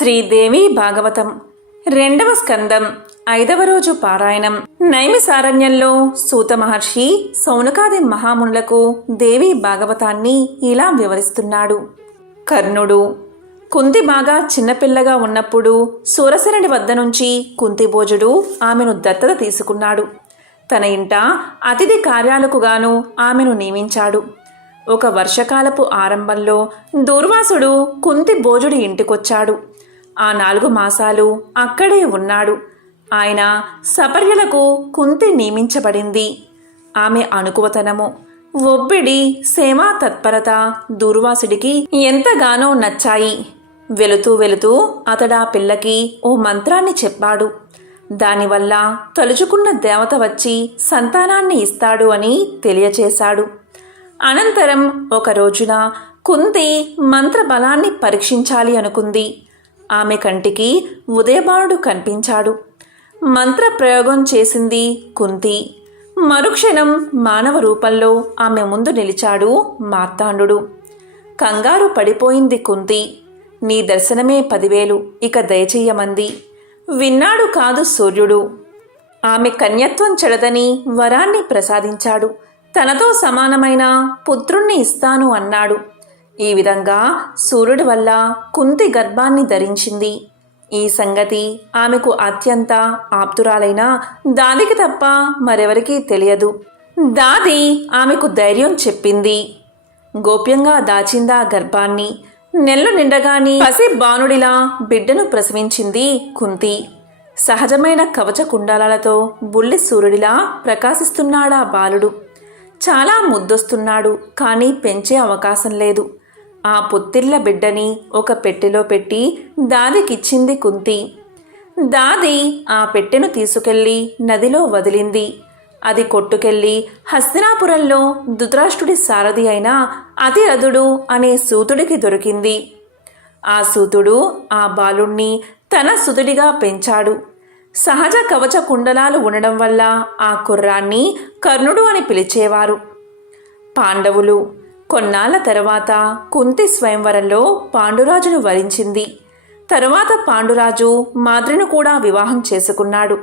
శ్రీదేవి భాగవతం రెండవ స్కందం ఐదవ రోజు పారాయణం. నైమిసారణ్యంలో సూత మహర్షి సౌనకాది మహామునులకు దేవి భాగవతాన్ని ఇలా వివరిస్తున్నాడు. కర్ణుడు కుంతి బాగా చిన్నపిల్లగా ఉన్నప్పుడు సూరసరుడి వద్ద నుంచి కుంతిభోజుడు ఆమెను దత్తత తీసుకున్నాడు. తన ఇంట అతిథి కార్యాలకు గాను ఆమెను నియమించాడు. ఒక వర్షకాలపు ఆరంభంలో దూర్వాసుడు కుంతి భోజుడి ఇంటికొచ్చాడు. ఆ నాలుగు మాసాలు అక్కడే ఉన్నాడు. ఆయన సపర్యలకు కుంతి నియమించబడింది. ఆమె అనుకువతనము ఒబ్బిడి సేవా తత్పరత దూర్వాసుడికి ఎంతగానో నచ్చాయి. వెళుతూ వెళుతూ అతడా పిల్లకి ఓ మంత్రాన్ని చెప్పాడు. దానివల్ల తలుచుకున్న దేవత వచ్చి సంతానాన్ని ఇస్తాడు అని తెలియచేశాడు. అనంతరం ఒక రోజున కుంతి మంత్రబలాన్ని పరీక్షించాలి అనుకుంది. ఆమె కంటికి ఉదయబారుడు కనిపించాడు. మంత్ర ప్రయోగం చేసింది కుంతి. మరుక్షణం మానవ రూపంలో ఆమె ముందు నిలిచాడు మార్తాండు కంగారు పడిపోయింది కుంతి. నీ దర్శనమే పదివేలు ఇక దయచెయ్యమంది విన్నాడు కాదు సూర్యుడు. ఆమె కన్యత్వం చెడదని వరాన్ని ప్రసాదించాడు. తనతో సమానమైన పుత్రుణ్ణి ఇస్తాను అన్నాడు. ఈ విధంగా సూర్యుడి వల్ల కుంతి గర్భాన్ని ధరించింది. ఈ సంగతి ఆమెకు అత్యంత ఆప్తురాలైన దాదికి తప్ప మరెవరికీ తెలియదు. దాది ఆమెకు ధైర్యం చెప్పింది. గోప్యంగా దాచిందా గర్భాన్ని నెల్లు నిండగాని పసి బాణుడిలా బిడ్డను ప్రసవించింది కుంతి. సహజమైన కవచ కుండాలతో బుల్లి సూర్యుడిలా ప్రకాశిస్తున్నాడా బాలుడు. చాలా ముద్దొస్తున్నాడు కానీ పెంచే అవకాశం లేదు. ఆ పుత్తిళ్ళ బిడ్డని ఒక పెట్టెలో పెట్టి దాదికిచ్చింది కుంతి. దాది ఆ పెట్టెను తీసుకెళ్ళి నదిలో వదిలింది. అది కొట్టుకెళ్ళి హస్తినాపురంలో ధృతరాష్ట్రుడి సారథి అయిన అతిరథుడు అనే సూతుడికి దొరికింది. ఆ సూతుడు ఆ బాలుణ్ణి తన సుతుడిగా పెంచాడు. సహజ కవచ కుండలాలు ఉండడం వల్ల ఆ కుర్రాన్ని కర్ణుడు అని పిలిచేవారు. పాండవులు కొన్నాళ్ళ తర్వాత కుంతి స్వయంవరంలో పాండురాజును వరించింది. తరువాత పాండురాజు మాద్రిను కూడా వివాహం చేసుకున్నాడు.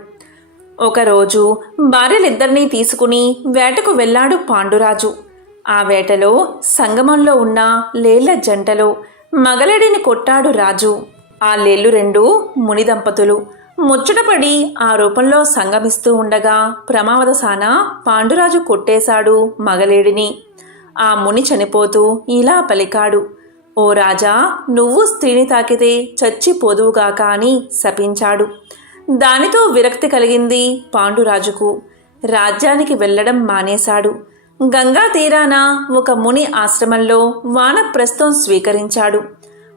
ఒకరోజు భార్యలిద్దరినీ తీసుకుని వేటకు వెళ్ళాడు పాండురాజు. ఆ వేటలో సంగమంలో ఉన్న లేళ్ళ జంటలో మగలేడిని కొట్టాడు రాజు. ఆ లేళ్ళు రెండు ముని దంపతులు. ముచ్చటపడి ఆ రూపంలో సంగమిస్తూ ఉండగా ప్రమాదసాన పాండురాజు కొట్టేశాడు మగలేడిని. ఆ ముని చనిపోతూ ఇలా పలికాడు. ఓ రాజా నువ్వు స్త్రీని తాకితే చచ్చిపోదువుగాక అని శపించాడు. దానితో విరక్తి కలిగింది పాండురాజుకు. రాజ్యానికి వెళ్ళడం మానేశాడు. గంగా తీరాన ఒక ముని ఆశ్రమంలో వానప్రస్థం స్వీకరించాడు.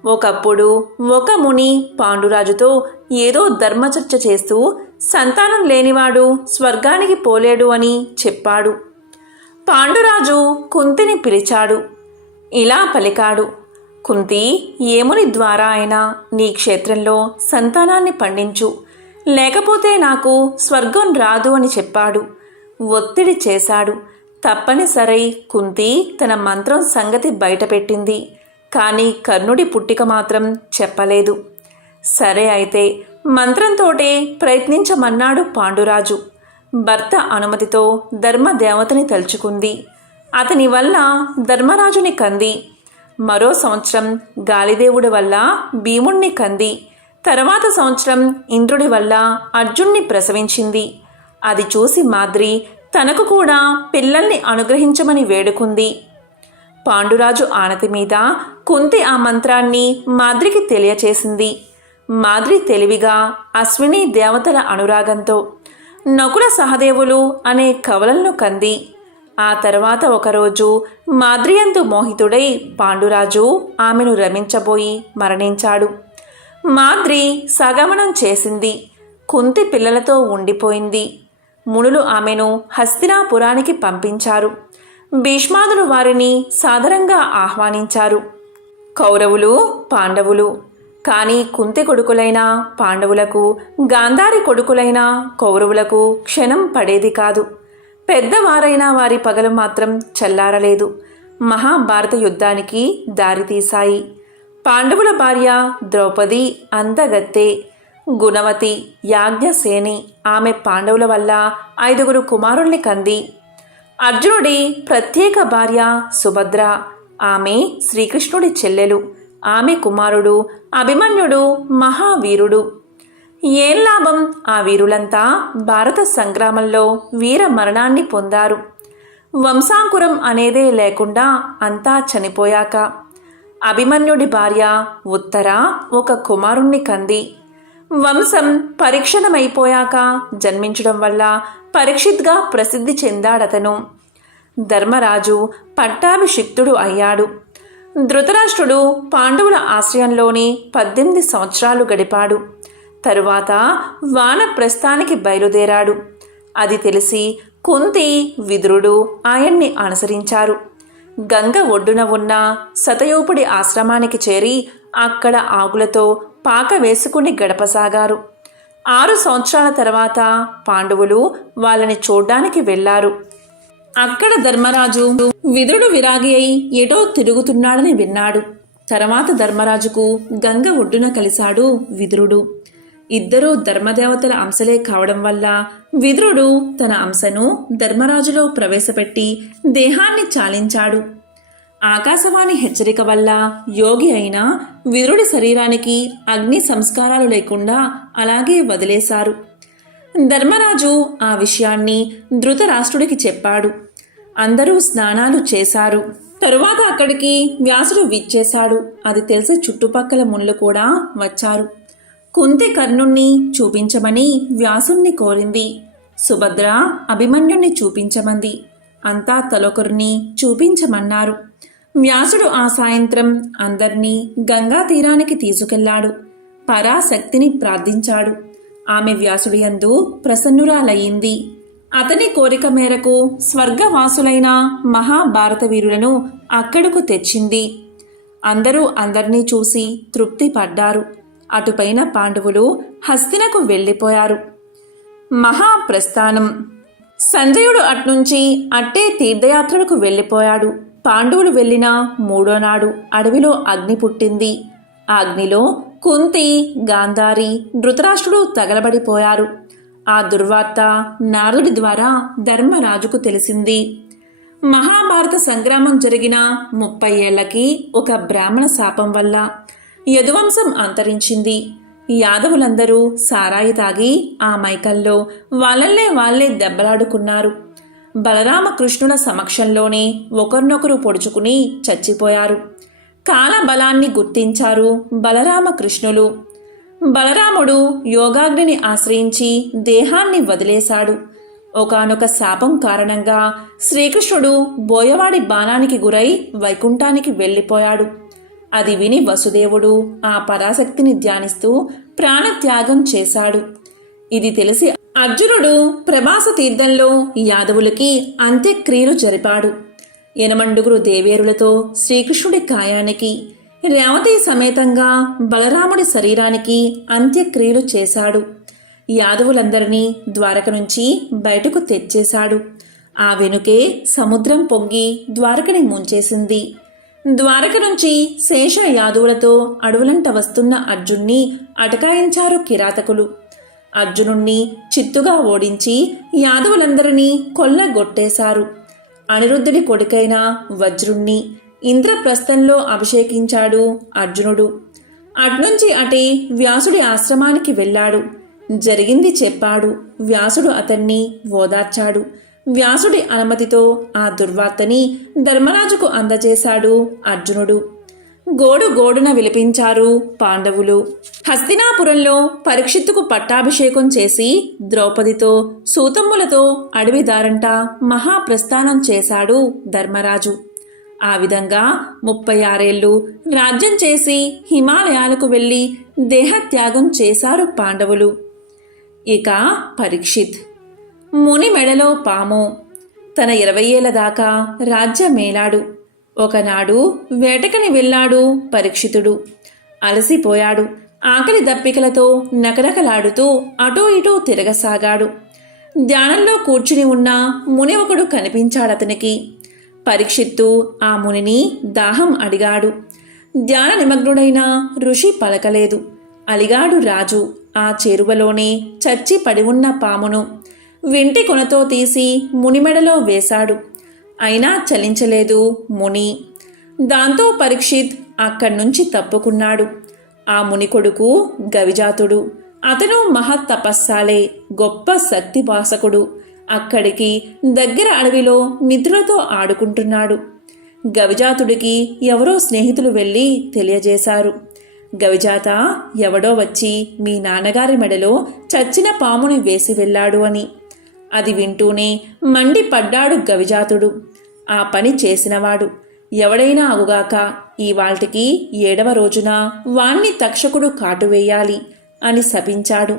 ఒకప్పుడు ఒక ముని పాండురాజుతో ఏదో ధర్మచర్చ చేస్తూ సంతానం లేనివాడు స్వర్గానికి పోలేడు అని చెప్పాడు. పాండురాజు కుంతిని పిలిచాడు. ఇలా పలికాడు కుంతి ఏముని ద్వారా అయినా నీ క్షేత్రంలో సంతానాన్ని పండించు. లేకపోతే నాకు స్వర్గం రాదు అని చెప్పాడు. ఒత్తిడి చేశాడు. తప్పనిసరై కుంతి తన మంత్రం సంగతి బయటపెట్టింది. కానీ కర్ణుడి పుట్టిక మాత్రం చెప్పలేదు. సరే అయితే మంత్రంతోటే ప్రయత్నించమన్నాడు పాండురాజు. భర్త అనుమతితో ధర్మదేవతని తలుచుకుంది. అతని వల్ల ధర్మరాజుని కంది. మరో సంవత్సరం గాలిదేవుడి వల్ల భీముణ్ణి కంది. తర్వాత సంవత్సరం ఇంద్రుడి వల్ల అర్జున్ని ప్రసవించింది. అది చూసి మాద్రి తనకు కూడా పిల్లల్ని అనుగ్రహించమని వేడుకుంది. పాండురాజు ఆనతి మీద కుంతి ఆ మంత్రాన్ని మాద్రికి తెలియచేసింది. మాద్రి తెలివిగా అశ్విని దేవతల అనురాగంతో నకుల సహదేవులు అనే కవలలను కంది. ఆ తర్వాత ఒకరోజు మాద్రియందు మోహితుడై పాండురాజు ఆమెను రమించబోయి మరణించాడు. మాద్రి సగమనం చేసింది. కుంతి పిల్లలతో ఉండిపోయింది. మునులు ఆమెను హస్తినాపురానికి పంపించారు. భీష్మాదులు వారిని సాదరంగా ఆహ్వానించారు. కౌరవులు పాండవులు కానీ కుంతి కొడుకులైన పాండవులకు గాంధారి కొడుకులైన కౌరవులకు క్షణం పడేది కాదు. పెద్దవారైన వారి పగలు మాత్రం చల్లారలేదు. మహాభారత యుద్ధానికి దారితీశాయి పాండవుల భార్య ద్రౌపది అందగత్తె గుణవతి యాజ్ఞసేని ఆమె పాండవుల వల్ల ఐదుగురు కుమారుల్ని కంది. అర్జునుడి ప్రత్యేక భార్య సుభద్ర ఆమె శ్రీకృష్ణుడి చెల్లెలు. ఆమె కుమారుడు అభిమన్యుడు మహావీరుడు. ఏం లాభం ఆ వీరులంతా? భారత సంగ్రామంలో వీర మరణాన్ని పొందారు. వంశాంకురం అనేదే లేకుండా అంతా చనిపోయాక. అభిమన్యుడి భార్య ఉత్తర ఒక కుమారుణ్ణి కంది. వంశం పరీక్షణమైపోయాక జన్మించడం వల్ల పరీక్షిత్గా ప్రసిద్ధి చెందాడతను. ధర్మరాజు పట్టాభిషిక్తుడు అయ్యాడు. ధృతరాష్ట్రుడు పాండవుల ఆశ్రయంలోని పద్దెనిమిది సంవత్సరాలు గడిపాడు. తరువాత వానప్రస్థానికి బయలుదేరాడు. అది తెలిసి కుంతి విదురుడు ఆయన్ని అనుసరించారు. గంగ ఒడ్డున ఉన్న సతయూపుడి ఆశ్రమానికి చేరి అక్కడ ఆకులతో పాక వేసుకుని గడపసాగారు. ఆరు సంవత్సరాల తర్వాత పాండవులు వాళ్ళని చూడ్డానికి వెళ్ళారు. అక్కడ ధర్మరాజు విదురుడు విరాగి అయి ఎటో తిరుగుతున్నాడని విన్నాడు. తర్వాత ధర్మరాజుకు గంగ ఒడ్డున కలిశాడు విదురుడు. ఇద్దరూ ధర్మదేవతల అంశలే కావడం వల్ల విదురుడు తన అంశను ధర్మరాజులో ప్రవేశపెట్టి దేహాన్ని చాలించాడు. ఆకాశవాణి హెచ్చరిక వల్ల యోగి అయిన విదురుడి శరీరానికి అగ్ని సంస్కారాలు లేకుండా అలాగే వదిలేశారు. ధర్మరాజు ఆ విషయాన్ని ధృతరాష్ట్రుడికి చెప్పాడు. అందరూ స్నానాలు చేశారు. తరువాత అక్కడికి వ్యాసుడు విచ్చేశాడు. అది తెలిసి చుట్టుపక్కల ముళ్ళు కూడా వచ్చారు. కుంతి కర్ణుణ్ణి చూపించమని వ్యాసుణ్ణి కోరింది. సుభద్ర అభిమన్యుణ్ణి చూపించమంది. అంతా తలొకరిని చూపించమన్నారు. వ్యాసుడు ఆ సాయంత్రం అందర్నీ గంగా తీరానికి తీసుకెళ్ళాడు. పరాశక్తిని ప్రార్థించాడు. ఆమె వ్యాసుడి యందు ప్రసన్నురాలయ్యింది అతని కోరిక మేరకు స్వర్గవాసులైన మహాభారత వీరులను అక్కడకు తెచ్చింది. అందరూ అందర్నీ చూసి తృప్తి పడ్డారు. అటుపైన పాండవులు హస్తినకు వెళ్ళిపోయారు. మహాప్రస్థానం. సంజయుడు అట్నుంచి అట్టే తీర్థయాత్రలకు వెళ్ళిపోయాడు. పాండవులు వెళ్ళిన మూడో నాడు అడవిలో అగ్ని పుట్టింది. ఆ అగ్నిలో కుంతి గాంధారి ధృతరాష్ట్రుడు తగలబడిపోయారు. ఆ దుర్వార్త నారదుడి ద్వారా ధర్మరాజుకు తెలిసింది. మహాభారత సంగ్రామం జరిగిన ముప్పై ఏళ్ళకి ఒక బ్రాహ్మణ శాపం వల్ల యదువంశం అంతరించింది. యాదవులందరూ సారాయి తాగి ఆ మైకల్లో వాళ్ళల్లే వాళ్ళే దెబ్బలాడుకున్నారు. బలరామకృష్ణుల సమక్షంలోనే ఒకరినొకరు పొడుచుకుని చచ్చిపోయారు. కాలబలాన్ని గుర్తించారు బలరామకృష్ణులు. బలరాముడు యోగాగ్నిని ఆశ్రయించి దేహాన్ని వదిలేశాడు. ఒకానొక శాపం కారణంగా శ్రీకృష్ణుడు బోయవాడి బాణానికి గురై వైకుంఠానికి వెళ్ళిపోయాడు. అది విని వసుదేవుడు ఆ పరాశక్తిని ధ్యానిస్తూ ప్రాణత్యాగం చేశాడు. ఇది తెలిసి అర్జునుడు ప్రభాస తీర్థంలో యాదవులకి అంత్యక్రియలు జరిపాడు. ఎనమండుగురు దేవేరులతో శ్రీకృష్ణుడి కాయానికి రేవతి సమేతంగా బలరాముడి శరీరానికి అంత్యక్రియలు చేశాడు. యాదవులందరినీ ద్వారక నుంచి బయటకు తెచ్చేశాడు. ఆ వెనుకే సముద్రం పొంగి ద్వారకని ముంచేసింది. ద్వారక నుంచి శేష యాదవులతో అడవులంట వస్తున్న అర్జున్ని అటకాయించారు కిరాతకులు. అర్జునుణ్ణి చిత్తుగా ఓడించి యాదవులందరినీ కొల్లగొట్టేశారు. అనిరుద్ధుడి కొడుకైన వజ్రుణ్ణి ఇంద్రప్రస్థంలో అభిషేకించాడు అర్జునుడు. అట్నుంచి అటే వ్యాసుడి ఆశ్రమానికి వెళ్ళాడు. జరిగింది చెప్పాడు. వ్యాసుడు అతన్ని ఓదార్చాడు. వ్యాసుడి అనుమతితో ఆ దుర్వార్తని ధర్మరాజుకు అందజేశాడు అర్జునుడు. గోడు గోడున విలిపించారు పాండవులు. హస్తినాపురంలో పరీక్షిత్తుకు పట్టాభిషేకం చేసి ద్రౌపదితో సూతమ్ములతో అడవిదారంట మహాప్రస్థానం చేశాడు ధర్మరాజు. ఆ విధంగా ముప్పై ఆరేళ్ళు రాజ్యం చేసి హిమాలయాలకు వెళ్ళి దేహత్యాగం చేశారు పాండవులు. ఇక పరీక్షిత్. ముని మెడలో పాము. తన ఇరవై ఏళ్ళ దాకా రాజ్యమేలాడు. ఒకనాడు వేటకని వెళ్ళాడు పరీక్షితుడు. అలసిపోయాడు. ఆకలి దప్పికలతో నకనకలాడుతూ అటో ఇటో తిరగసాగాడు. ధ్యానంలో కూర్చుని ఉన్న ముని ఒకడు కనిపించాడతనికి. పరీక్షిత్తు ఆ మునిని దాహం అడిగాడు. ధ్యాన నిమగ్నుడైన ఋషి పలకలేదు. అలిగాడు రాజు ఆ చెరువలోనే చచ్చి పడి ఉన్న పామును. వింటి కొనతో తీసి మునిమెడలో వేశాడు. అయినా చలించలేదు ముని. దాంతో పరీక్షిత్ అక్కడి నుంచి తప్పుకున్నాడు. ఆ ముని కొడుకు గవిజాతుడు. అతను మహత్తపస్సాలే గొప్ప శక్తిపాసకుడు అక్కడికి దగ్గర అడవిలో మిత్రులతో ఆడుకుంటున్నాడు. గవిజాతుడికి ఎవరో స్నేహితులు వెళ్ళి తెలియజేశారు. గవిజాత ఎవడో వచ్చి మీ నాన్నగారి మెడలో చచ్చిన పాముని వేసి వెళ్ళాడు అని. అది వింటూనే మండిపడ్డాడు గవిజాతుడు. ఆ పని చేసినవాడు. ఎవడైనా అగుగాక ఈ ఏడవ రోజున వాణ్ణి తక్షకుడు కాటువేయాలి అని శపించాడు.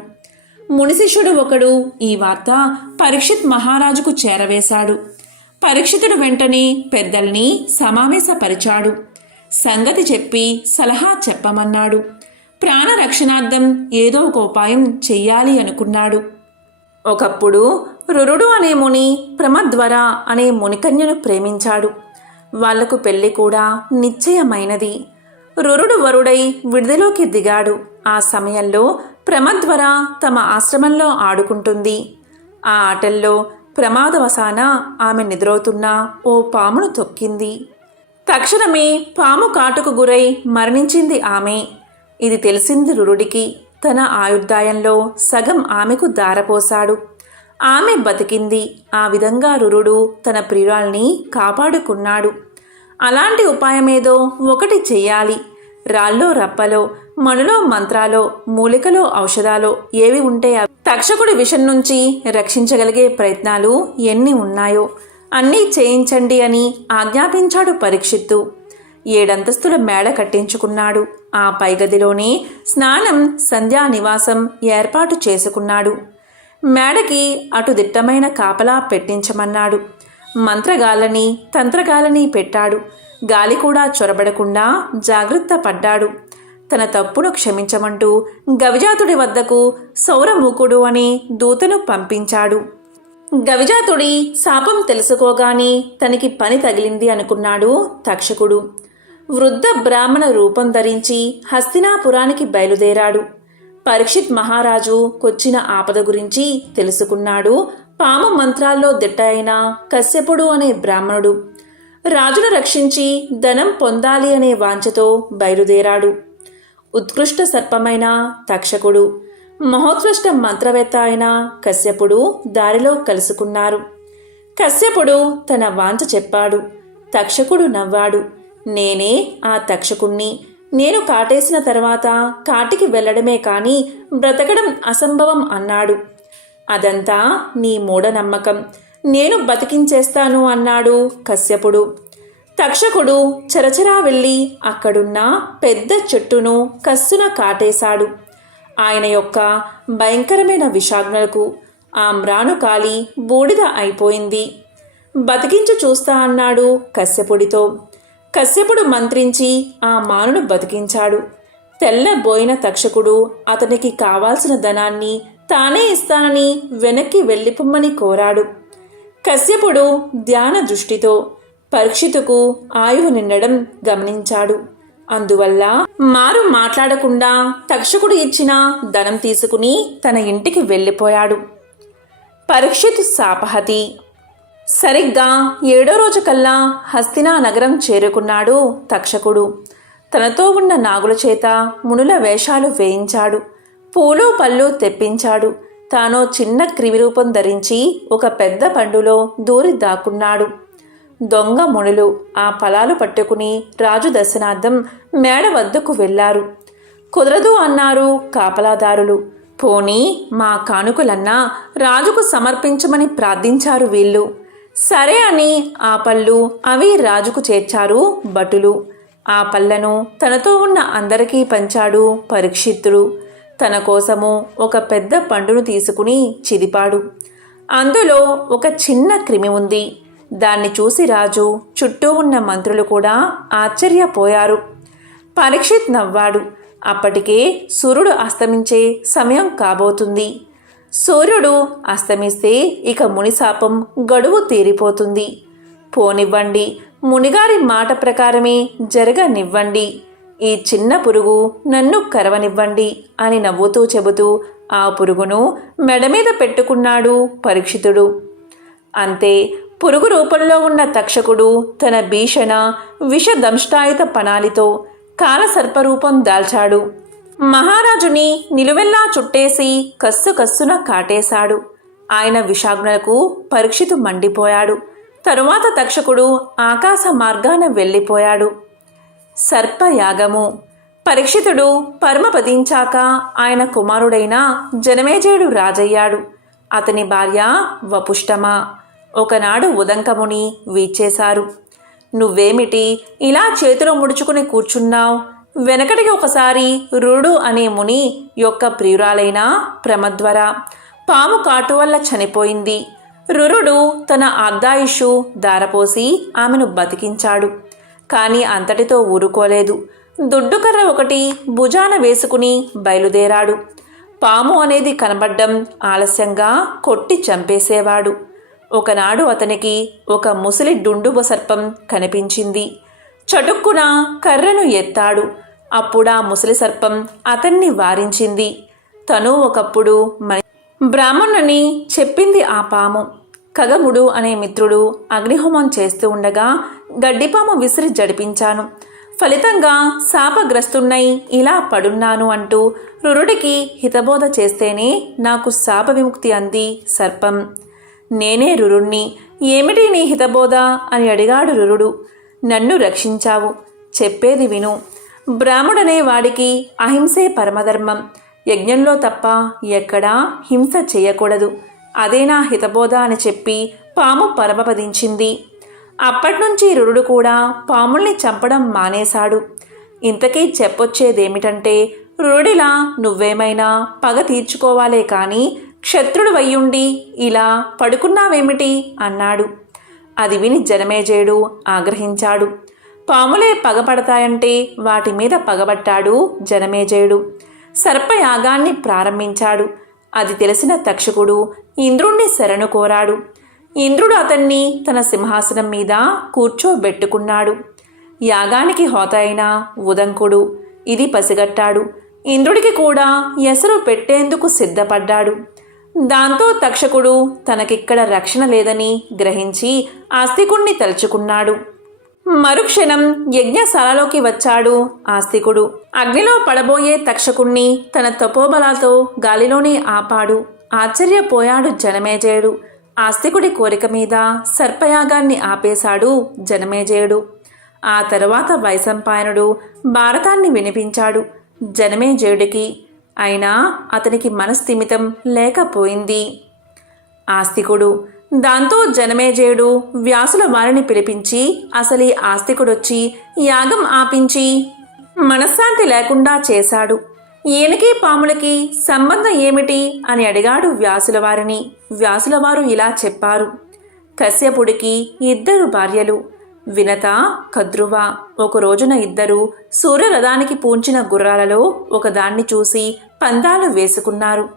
మునిశిష్యుడు ఒకడు ఈ వార్త పరీక్షిత్ మహారాజుకు చేరవేశాడు. పరీక్షితుడు వెంటనే పెద్దల్ని సమావేశపరిచాడు. సంగతి చెప్పి సలహా చెప్పమన్నాడు. ప్రాణరక్షణార్థం ఏదో ఒక ఉపాయం చెయ్యాలి అనుకున్నాడు. ఒకప్పుడు రురుడు అనే ముని ప్రమద్వర అనే మునికన్యను ప్రేమించాడు. వాళ్ళకు పెళ్ళి కూడా నిశ్చయమైనది. రురుడు వరుడై విడుదలోకి దిగాడు. ఆ సమయంలో ప్రమద్వర తమ ఆశ్రమంలో ఆడుకుంటుంది. ఆ ఆటల్లో ప్రమాదవశాన ఆమె నిద్రవుతున్న ఓ పామును తొక్కింది. తక్షణమే పాము కాటుకు గురై మరణించింది ఆమె. ఇది తెలిసింది రురుడికి. తన ఆయుర్దాయంలో సగం ఆమెకు దారపోశాడు. ఆమె బతికింది. ఆ విధంగా రురుడు తన ప్రియురాల్ని కాపాడుకున్నాడు. అలాంటి ఉపాయమేదో ఒకటి చెయ్యాలి. రాల్లో రప్పలో మణులో మంత్రాలో మూలికలో ఔషధాలో ఏవి ఉంటే అవి. తక్షకుడి విషం నుంచి రక్షించగలిగే ప్రయత్నాలు ఎన్ని ఉన్నాయో. అన్నీ చేయించండి అని ఆజ్ఞాపించాడు పరీక్షిత్తు. ఏడంతస్తుల మేడ కట్టించుకున్నాడు. ఆ పైగదిలోనే స్నానం సంధ్యా నివాసం ఏర్పాటు చేసుకున్నాడు. మేడకి అటు దిట్టమైన కాపలా పెట్టించమన్నాడు. మంత్రగాలని తంత్రగాలని పెట్టాడు. గాలి కూడా చొరబడకుండా జాగ్రత్త పడ్డాడు. తన తప్పును క్షమించమంటూ గవిజాతుడి వద్దకు సౌరమూకుడు అనే దూతను పంపించాడు. గవిజాతుడి శాపం తెలుసుకోగానే తనకి పని తగిలింది అనుకున్నాడు తక్షకుడు. వృద్ధ బ్రాహ్మణ రూపం ధరించి హస్తినాపురానికి బయలుదేరాడు. పరీక్షిత్ మహారాజు కొచ్చిన ఆపద గురించి తెలుసుకున్నాడు. పాము మంత్రాల్లో దిట్ట అయిన కశ్యపుడు అనే బ్రాహ్మణుడు. రాజును రక్షించి ధనం పొందాలి అనే వాంఛతో బయలుదేరాడు. ఉత్కృష్ట సర్పమైన తక్షకుడు మహోత్కృష్ట మంత్రవేత్త అయిన కశ్యపుడు దారిలో కలుసుకున్నారు. కశ్యపుడు తన వాంఛ చెప్పాడు. తక్షకుడు నవ్వాడు. నేనే ఆ తక్షకుణ్ణి. నేను కాటేసిన తర్వాత కాటికి వెళ్ళడమే కానీ బ్రతకడం అసంభవం అన్నాడు. అదంతా నీ మూఢనమ్మకం. నేను బతికించేస్తాను అన్నాడు కశ్యపుడు. తక్షకుడు చరచరా వెళ్ళి అక్కడున్న పెద్ద చెట్టును కస్సున కాటేశాడు. ఆయన యొక్క భయంకరమైన విషాగ్నలకు ఆ మ్రాను కాలి బూడిద అయిపోయింది. బతికించు చూస్తా అన్నాడు కశ్యపుడితో. కశ్యపుడు మంత్రించి ఆ మానును బతికించాడు. తెల్లబోయిన తక్షకుడు అతనికి కావాల్సిన ధనాన్ని తానే ఇస్తానని వెనక్కి వెళ్ళిపోమ్మని కోరాడు. కశ్యపుడు ధ్యాన దృష్టితో పరీక్షితుకు ఆయువు నిండడం గమనించాడు. అందువల్ల మారు మాట్లాడకుండా తక్షకుడు ఇచ్చిన ధనం తీసుకుని తన ఇంటికి వెళ్ళిపోయాడు. పరీక్షిత్ సాపహతి సరిగ్గా ఏడో రోజు కల్లా హస్తినా నగరం చేరుకున్నాడు తక్షకుడు. తనతో ఉన్న నాగుల చేత మునుల వేషాలు వేయించాడు. పూలు పళ్ళు తెప్పించాడు. తాను చిన్న క్రిమిరూపం ధరించి ఒక పెద్ద పండులో దూరి దాక్కున్నాడు. దొంగ మునులు ఆ ఫలాలు పట్టుకుని రాజు దర్శనార్థం మేడ వద్దకు వెళ్ళారు. కుదరదు అన్నారు కాపలాదారులు. పోనీ మా కానుకలన్నా రాజుకు సమర్పించమని ప్రార్థించారు వీళ్ళు. సరే అని ఆ పళ్ళు అవి రాజుకు చేర్చారు భటులు. ఆ పళ్ళను తనతో ఉన్న అందరికీ పంచాడు పరీక్షిత్తుడు. తన కోసము ఒక పెద్ద పండును తీసుకుని చిదిపాడు. అందులో ఒక చిన్న క్రిమి ఉంది. దాన్ని చూసి రాజు చుట్టూ ఉన్న మంత్రులు కూడా ఆశ్చర్యపోయారు. పరీక్షిత్ నవ్వాడు. అప్పటికే సూర్యుడు అస్తమించే సమయం కాబోతుంది. సూర్యుడు అస్తమిస్తే ఇక మునిశాపం గడువు తీరిపోతుంది. పోనివ్వండి మునిగారి మాట ప్రకారమే జరగనివ్వండి. ఈ చిన్న పురుగు నన్ను కరవనివ్వండి అని నవ్వుతూ చెబుతూ ఆ పురుగును మెడ మీద పెట్టుకున్నాడు పరీక్షితుడు. అంతే పురుగు రూపంలో ఉన్న తక్షకుడు తన భీషణ విషదంష్టాయుత పణాలితో కాలసర్పరూపం దాల్చాడు. మహారాజుని నిలువెల్లా చుట్టేసి కస్సు కస్సున కాటేశాడు. ఆయన విషాగ్నకు పరీక్షితు మండిపోయాడు. తరువాత తక్షకుడు ఆకాశ మార్గాన వెళ్ళిపోయాడు. సర్పయాగము. పరీక్షితుడు పరమపదించాక ఆయన కుమారుడైన జనమేజయుడు రాజయ్యాడు. అతని భార్య వపుష్టమ ఒకనాడు ఉదంకముని వీచేశారు. నువ్వేమిటి ఇలా చేతిలో ముడుచుకుని కూర్చున్నావు? వెనకటికి ఒకసారి రుడు అనే ముని యొక్క ప్రియురాలైన ప్రమద్వర పాము కాటు వల్ల చనిపోయింది. రురుడు తన అర్ధాయుషు దారపోసి ఆమెను బతికించాడు. కానీ అంతటితో ఊరుకోలేదు. దుడ్డుకర్ర ఒకటి భుజాన వేసుకుని బయలుదేరాడు. పాము అనేది కనబడ్డం ఆలస్యంగా కొట్టి చంపేసేవాడు. ఒకనాడు అతనికి ఒక ముసలి డుండుబ సర్పం కనిపించింది. చటుక్కున కర్రను ఎత్తాడు. అప్పుడా ముసలి సర్పం అతన్ని వారించింది. తను ఒకప్పుడు బ్రాహ్మణుని చెప్పింది ఆ పాము. కగముడు అనే మిత్రుడు అగ్నిహోమం చేస్తూ ఉండగా గడ్డిపాము విసిరి జడిపించాను. ఫలితంగా శాపగ్రస్తున్నై ఇలా పడున్నాను అంటూ రురుడికి హితబోధ చేస్తేనే నాకు శాప విముక్తి అంది సర్పం. నేనే రురుణ్ణి. ఏమిటి నీ హితబోధ అని అడిగాడు రురుడు. నన్ను రక్షించావు. చెప్పేది విను. బ్రాహ్మడనే వాడికి అహింసే పరమధర్మం. యజ్ఞంలో తప్ప ఎక్కడా హింస చేయకూడదు. అదే నా హితబోధ అని చెప్పి పాము పరమపదించింది. అప్పట్నుంచి రురుడు కూడా పాముల్ని చంపడం మానేశాడు. ఇంతకీ చెప్పొచ్చేదేమిటంటే రురుడిలా నువ్వేమైనా పగ తీర్చుకోవాలే కానీ క్షత్రుడు వయ్యుండి ఇలా పడుకున్నావేమిటి? అన్నాడు. అది విని జనమేజయుడు ఆగ్రహించాడు. పాములే పగపడతాయంటే వాటి మీద పగబట్టాడు జనమేజయుడు సర్పయాగాన్ని ప్రారంభించాడు. అది తెలిసిన తక్షకుడు ఇంద్రుణ్ణి శరణు కోరాడు. ఇంద్రుడు అతన్ని తన సింహాసనం మీద కూర్చోబెట్టుకున్నాడు. యాగానికి హోత అయిన ఉదంకుడు ఇది పసిగట్టాడు. ఇంద్రుడికి కూడా ఎసరు పెట్టేందుకు సిద్ధపడ్డాడు. దాంతో తక్షకుడు తనకిక్కడ రక్షణ లేదని గ్రహించి ఆస్తికుణ్ణి తలుచుకున్నాడు. మరుక్షణం యజ్ఞశాలలోకి వచ్చాడు ఆస్తికుడు. అగ్నిలో పడబోయే తక్షకుణ్ణి తన తపోబలాతో గాలిలోనే ఆపాడు. ఆశ్చర్యపోయాడు జనమేజయుడు. ఆస్తికుడి కోరిక మీద సర్పయాగాన్ని ఆపేశాడు జనమేజయుడు. ఆ తర్వాత వైశంపాయనుడు భారతాన్ని వినిపించాడు. జనమేజయుడికి అయినా అతనికి మనస్థిమితం లేకపోయింది. ఆస్తికుడు దాంతో జనమేజయుడు వ్యాసుల వారిని పిలిపించి అసలు ఆస్తికుడొచ్చి యాగం ఆపించి మనశ్శాంతి లేకుండా చేశాడు. ఈయనకి పాములకి సంబంధం ఏమిటి? అని అడిగాడు వ్యాసుల వారిని. వ్యాసుల వారు ఇలా చెప్పారు. కశ్యపుడికి ఇద్దరు భార్యలు. వినత కద్రువ ఒక రోజున ఇద్దరు సూర్యరథానికి పూంచిన గుర్రాలలో ఒకదాన్ని చూసి పందాలు వేసుకున్నారు.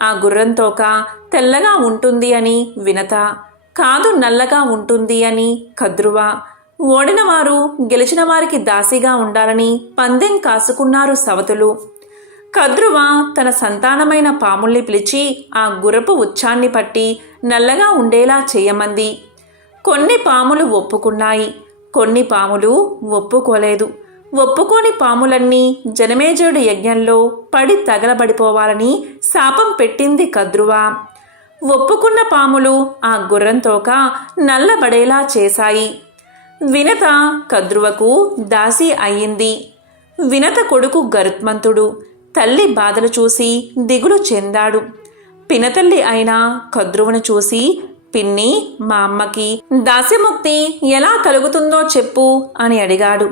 ఆ గుర్రం తోక తెల్లగా ఉంటుంది అని వినత కాదు నల్లగా ఉంటుంది అని కద్రువ ఓడిన వారు గెలిచిన వారికి దాసిగా ఉండాలని పందెం కాసుకున్నారు సవతులు. కద్రువ తన సంతానమైన పాముల్ని పిలిచి ఆ గుర్రపు ఉచ్చాన్ని పట్టి నల్లగా ఉండేలా చేయమంది. కొన్ని పాములు ఒప్పుకున్నాయి. కొన్ని పాములు ఒప్పుకోలేదు. ఒప్పుకోని పాములన్నీ జనమేజయుడి యజ్ఞంలో పడి తగలబడిపోవాలని శాపం పెట్టింది కద్రువ. ఒప్పుకున్న పాములు ఆ గుర్రంతోక నల్లబడేలా చేశాయి. వినత కద్రువకు దాసి అయ్యింది. వినత కొడుకు గరుత్మంతుడు తల్లి బాధలు చూసి దిగులు చెందాడు. పినతల్లి అయిన కద్రువును చూసి పిన్ని మా అమ్మకి దాస్యముక్తి ఎలా కలుగుతుందో చెప్పు అని అడిగాడు.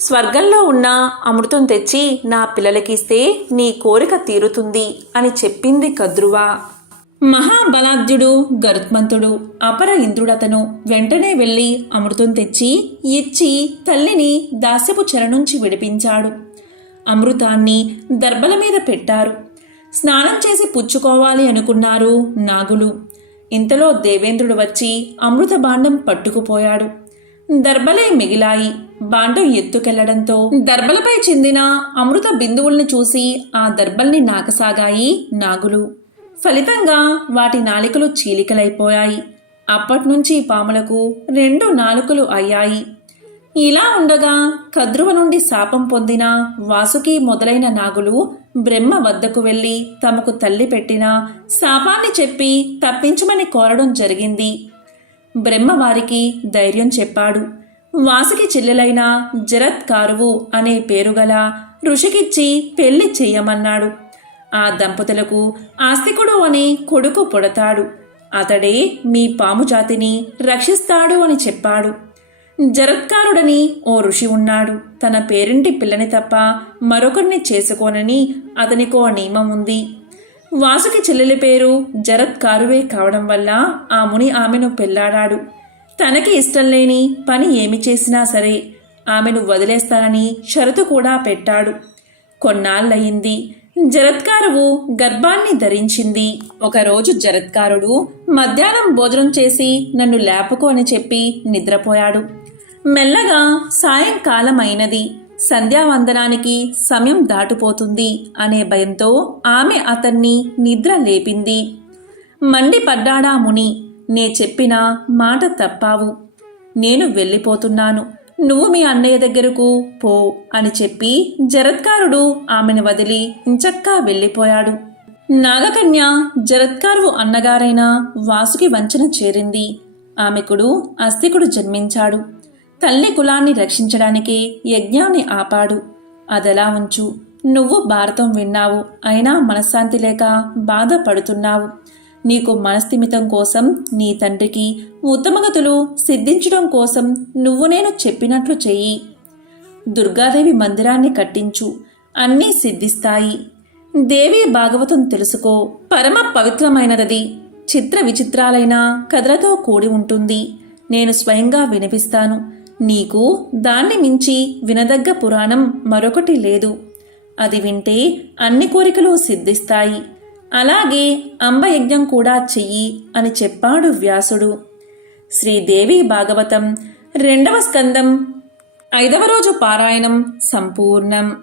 స్వర్గంలో ఉన్న అమృతం తెచ్చి నా పిల్లలకిస్తే నీ కోరిక తీరుతుంది అని చెప్పింది కద్రువ. మహాబలాద్యుడు గరుత్మంతుడు అపర ఇంద్రుడతను వెంటనే వెళ్ళి అమృతం తెచ్చి ఇచ్చి తల్లిని దాస్యపు చెర నుంచి విడిపించాడు. అమృతాన్ని దర్భల మీద పెట్టారు. స్నానం చేసి పుచ్చుకోవాలి అనుకున్నారు నాగులు. ఇంతలో దేవేంద్రుడు వచ్చి అమృత బాండం పట్టుకుపోయాడు. దర్భలే మిగిలాయి బాండం ఎత్తుకెళ్ళడంతో దర్బలపై చెందిన అమృత బిందువుల్ని చూసి ఆ దర్బల్ని నాకసాగాయి నాగులు. ఫలితంగా వాటి నాలికలు చీలికలైపోయాయి. అప్పట్నుంచి పాములకు రెండు నాలుకలు అయ్యాయి. ఇలా ఉండగా కద్రువ నుండి శాపం పొందిన వాసుకి మొదలైన నాగులు బ్రహ్మ వద్దకు వెళ్ళి తమకు తల్లి పెట్టిన శాపాన్ని చెప్పి తప్పించమని కోరడం జరిగింది. బ్రహ్మ వారికి ధైర్యం చెప్పాడు. వాసుకి చెల్లెలైన జరత్ కారువు అనే పేరుగల ఋషికిచ్చి పెళ్ళి చెయ్యమన్నాడు ఆ దంపతులకు ఆస్తికుడు అని కొడుకు పుడతాడు. అతడే మీ పాము జాతిని రక్షిస్తాడు అని చెప్పాడు. జరత్కారుడని ఓ ఋషి ఉన్నాడు. తన పేరింటి పిల్లని తప్ప మరొకరిని చేసుకోనని అతనికో నియమం ఉంది. వాసుకి చెల్లెలి పేరు జరత్కారువే కావడం వల్ల ఆ ముని ఆమెను పెళ్ళాడాడు. తనకి ఇష్టం లేని పని ఏమి చేసినా సరే ఆమెను వదిలేస్తానని షరతు కూడా పెట్టాడు. కొన్నాళ్ళయింది. జరత్కారువు గర్భాన్ని ధరించింది. ఒకరోజు జరత్కారుడు మధ్యాహ్నం భోజనం చేసి నన్ను లేపకు అని చెప్పి నిద్రపోయాడు. మెల్లగా సాయంకాలం అయినది సంధ్యావందనానికి సమయం దాటిపోతుంది అనే భయంతో ఆమె అతన్ని నిద్ర లేపింది. మండిపడ్డాడా ముని నే చెప్పిన మాట తప్పావు. నేను వెళ్ళిపోతున్నాను. నువ్వు మీ అన్నయ్య దగ్గరకు పో అని చెప్పి జరత్కారుడు ఆమెను వదిలి ఇంచక్కా వెళ్ళిపోయాడు. నాగకన్య జరత్కారువు అన్నగారైన వాసుకి వంచన చేరింది. ఆమెకుడు అస్తికుడు జన్మించాడు. తల్లి కులాన్ని రక్షించడానికి యజ్ఞాన్ని ఆపాడు. అదలా ఉంచు నువ్వు భారతం విన్నావు అయినా మనశ్శాంతి లేక బాధపడుతున్నావు. నీకు మనస్థిమితం కోసం నీ తండ్రికి ఉత్తమగతులు సిద్ధించడం కోసం నువ్వు నేను చెప్పినట్లు చెయ్యి. దుర్గాదేవి మందిరాన్ని కట్టించు. అన్నీ సిద్ధిస్తాయి. దేవి భాగవతం తెలుసుకో. పరమ పవిత్రమైనదది. చిత్ర విచిత్రాలైన కథలతో కూడి ఉంటుంది. నేను స్వయంగా వినిపిస్తాను. నీకు దాన్ని మించి వినదగ్గ పురాణం మరొకటి లేదు. అది వింటే అన్ని కోరికలు సిద్ధిస్తాయి. అలాగే అంబయజ్ఞం కూడా చెయ్యి అని చెప్పాడు వ్యాసుడు. శ్రీదేవి భాగవతం రెండవ స్కందం ఐదవ రోజు పారాయణం సంపూర్ణం.